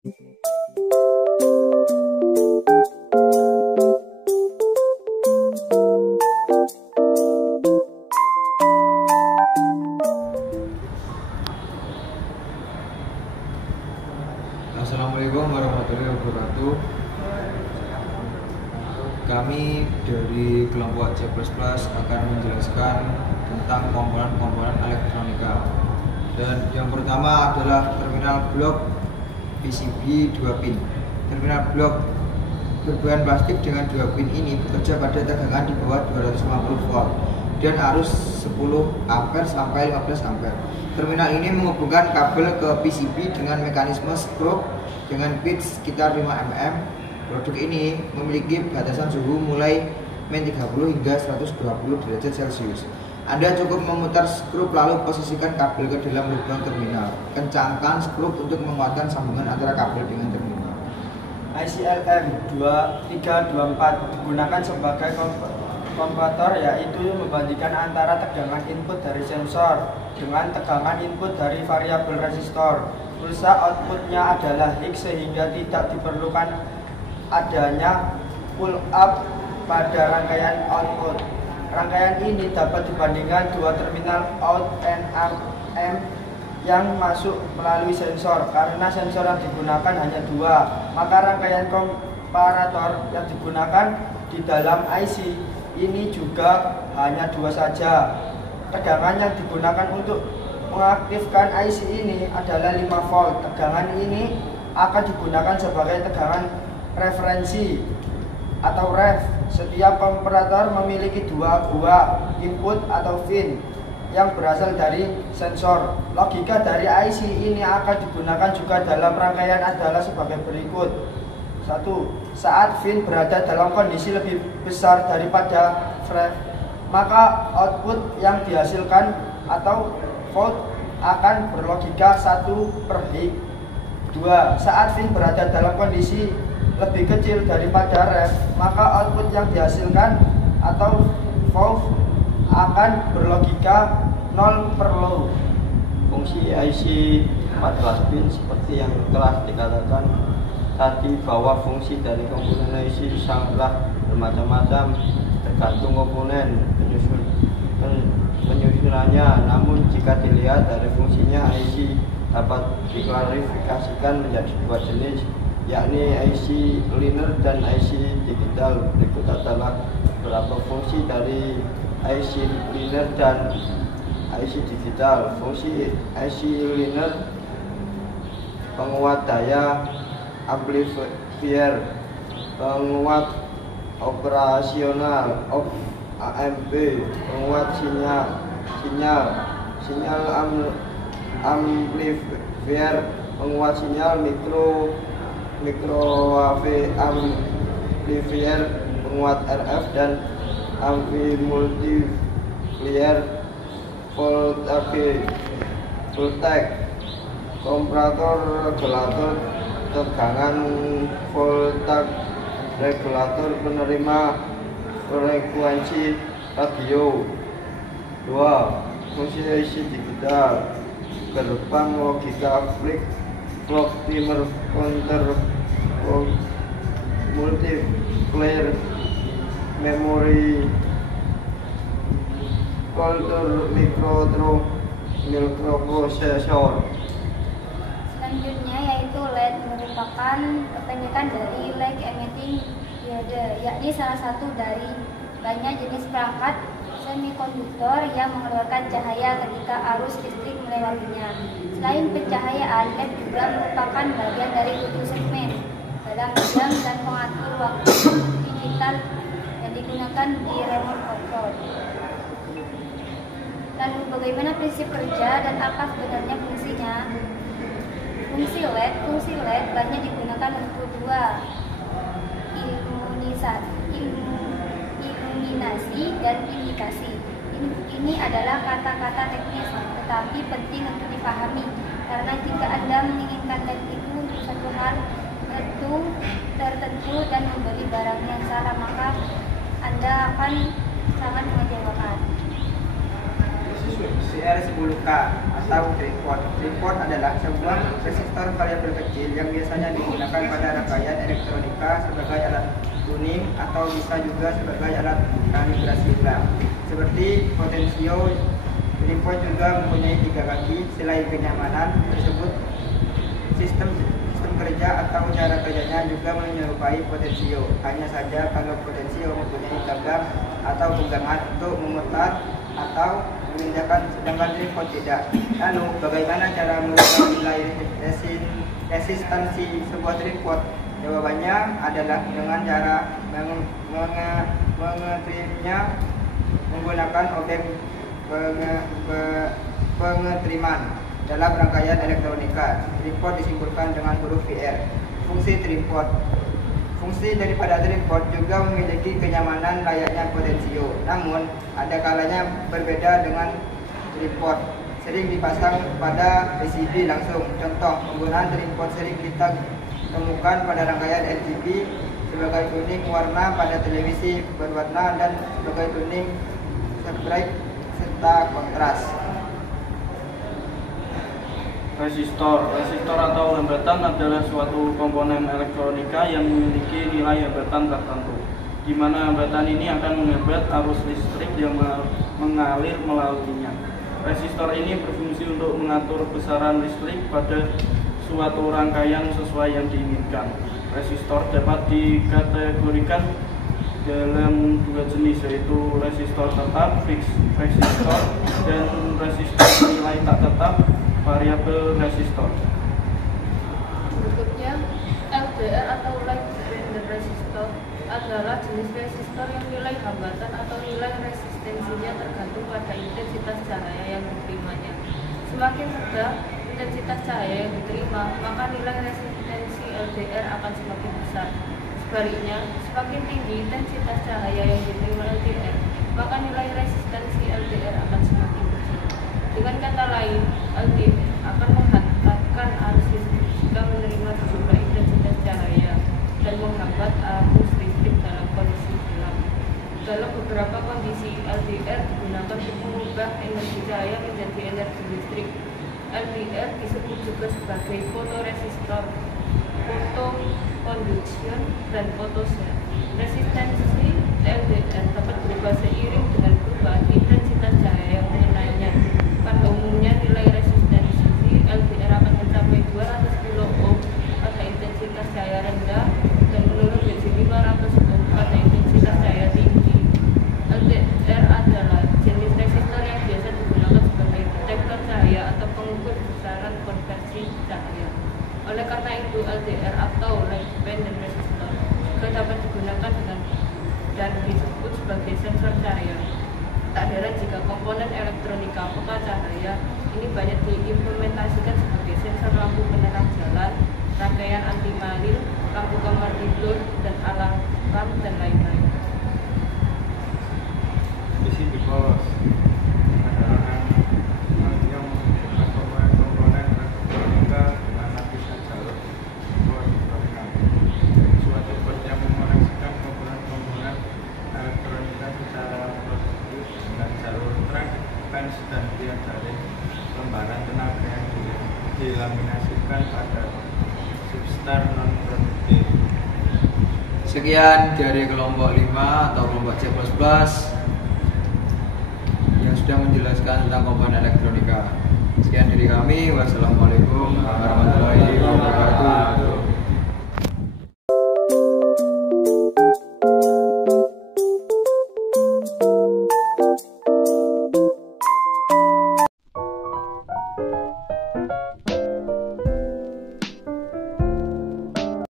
Assalamualaikum warahmatullahi wabarakatuh. Kami dari kelompok C++ akan menjelaskan tentang komponen-komponen elektronika. Dan yang pertama adalah terminal blok PCB 2 pin. Terminal blok berbahan plastik dengan 2 pin ini bekerja pada tegangan di bawah 250 volt dan arus 10 ampere sampai 15 ampere. Terminal ini menghubungkan kabel ke PCB dengan mekanisme skrup dengan pitch sekitar 5 mm. Produk ini memiliki batasan suhu mulai -30 hingga 120 derajat Celcius. Anda cukup memutar skrup lalu posisikan kabel ke dalam lubang terminal. Kencangkan skrup untuk menguatkan sambungan antara kabel dengan terminal. IC LM2324 digunakan sebagai komparator, yaitu membandingkan antara tegangan input dari sensor dengan tegangan input dari variabel resistor. Pulsa outputnya adalah X sehingga tidak diperlukan adanya pull up pada rangkaian output. Rangkaian ini dapat dibandingkan dua terminal out and RM yang masuk melalui sensor. Karena sensor yang digunakan hanya dua, maka rangkaian komparator yang digunakan di dalam IC ini juga hanya dua saja. Tegangan yang digunakan untuk mengaktifkan IC ini adalah 5 volt. Tegangan ini akan digunakan sebagai tegangan referensi atau ref. Setiap komparator memiliki dua buah input atau pin yang berasal dari sensor. Logika dari IC ini akan digunakan juga dalam rangkaian adalah sebagai berikut. 1. Saat pin berada dalam kondisi lebih besar daripada ref, maka output yang dihasilkan atau volt akan berlogika 1/X. 2. Saat pin berada dalam kondisi lebih kecil daripada ref, maka output yang dihasilkan atau volt akan berlogika 0/low. Fungsi IC 14 pin seperti yang telah dikatakan tadi bahwa fungsi dari komponen IC sangatlah bermacam-macam tergantung komponen penyusunannya. Namun jika dilihat dari fungsinya, IC dapat diklarifikasikan menjadi dua jenis, yakni IC linear dan IC digital. Berikut adalah beberapa fungsi dari IC linear dan IC digital. Fungsi IC linear: penguat daya, amplifier, penguat operasional AMP, penguat sinyal amplifier, penguat sinyal microwave amplifier, penguat RF dan multiplier, voltage, komparator, regulator tegangan, voltage, regulator penerima frekuensi radio. 2. Fungsi IC digital: gerbang logika, flip-flop, timer, counter, multiplier, memori, controller, mikroprosesor. Selanjutnya yaitu LED, merupakan kependekan dari light emitting diode, yakni salah satu dari banyak jenis perangkat semikonduktor yang mengeluarkan cahaya ketika arus listrik melewatinya. Selain pencahayaan, LED juga merupakan bagian dari utuh segmen, balang jam dan pengatur waktu digital yang digunakan di remote control. Lalu bagaimana prinsip kerja dan apa sebenarnya fungsinya? Fungsi LED banyak digunakan untuk dua, iluminasi dan indikasi. Ini adalah kata-kata teknis tetapi penting untuk dipahami, karena jika Anda menginginkan LED itu untuk satu hal tertentu dan membeli barang yang salah, maka Anda akan sangat mengecewakan. CR10K atau tripod. Tripod adalah sebuah resistor variabel kecil yang biasanya digunakan pada rangkaian elektronika sebagai alat tuning atau bisa juga sebagai alat kalibrasi ulang. Seperti potensio, tripod juga mempunyai 3 kaki. Selain kenyamanan tersebut, sistem kerja atau cara kerjanya juga menyerupai potensio. Hanya saja kalau potensio mempunyai gagang atau pegangan untuk memutar atau memindahkan, sedangkan tripod tidak. Lalu, bagaimana cara merubah nilai resistansi sebuah tripod? Jawabannya adalah dengan cara mengetrimnya menggunakan objek pengetriman. Dalam rangkaian elektronika, tripod disimpulkan dengan huruf VR. Fungsi tripod. Fungsi daripada tripod juga memiliki kenyamanan layaknya potensio. Namun, ada kalanya berbeda dengan tripod. Sering dipasang pada PCB langsung. Contoh, penggunaan tripod sering kita temukan pada rangkaian RGB sebagai tuning warna pada televisi berwarna dan sebagai tuning sebright serta kontras. Resistor atau hambatan adalah suatu komponen elektronika yang memiliki nilai hambatan tertentu, di mana hambatan ini akan menghambat arus listrik yang mengalir melaluinya. Resistor ini berfungsi untuk mengatur besaran listrik pada suatu rangkaian sesuai yang diinginkan. Resistor dapat dikategorikan dalam 2 jenis, yaitu resistor tetap fixed resistor dan resistor nilai tak tetap variabel resistor. Berikutnya, LDR atau light dependent resistor adalah jenis resistor yang nilai hambatan atau nilai resistensinya tergantung pada intensitas cahaya yang diterimanya. Semakin rendah intensitas cahaya yang diterima, maka nilai resistensi LDR akan semakin besar. Sebaliknya, semakin tinggi intensitas cahaya yang diterima LDR, maka nilai resistensi LDR akan semakin kecil. Dengan kata lain, LDR akan menghantarkan arus listrik jika menerima sejumlah intensitas cahaya dan menghambat arus listrik dalam kondisi gelap. Dalam beberapa kondisi, LDR digunakan untuk mengubah energi cahaya menjadi energi listrik. LDR disebut juga sebagai fotoresistor, fotoconduction, dan photocell. Resistensi LDR dapat berubah seiring dengan perubahan intensitas cahaya yang mengenainya. Pada umumnya, nilai resistensi LDR akan mencapai 200 kilo ohm pada intensitas cahaya rendah dan menurun menjadi 500 ohm pada intensitas cahaya tinggi. LDR adalah jenis resistor yang biasa digunakan sebagai detektor cahaya atau pengukur besaran konversi cahaya. Oleh karena itu, LDR atau light dependent resistor juga dapat digunakan dan disebut sebagai sensor cahaya. Tak heran jika komponen elektronika peka cahaya ini banyak diimplementasikan sebagai sensor lampu penerang jalan, rangkaian anti maling, lampu kamar tidur, dan alarm dan lain-lain. Di sini bos adalah yang komponen elektronika dengan lapisan jalur elektronika. Suatu bot yang mengoneksikan komponen-komponen elektronika secara positif dengan jalur track, fans, dan tiang jaring lembaran tenaga yang dilaminasikan pada substar non-produktif. Sekian dari kelompok 5 atau kelompok C++ yang sudah menjelaskan tentang komponen elektronika. Sekian dari kami. Wassalamualaikum warahmatullahi wabarakatuh.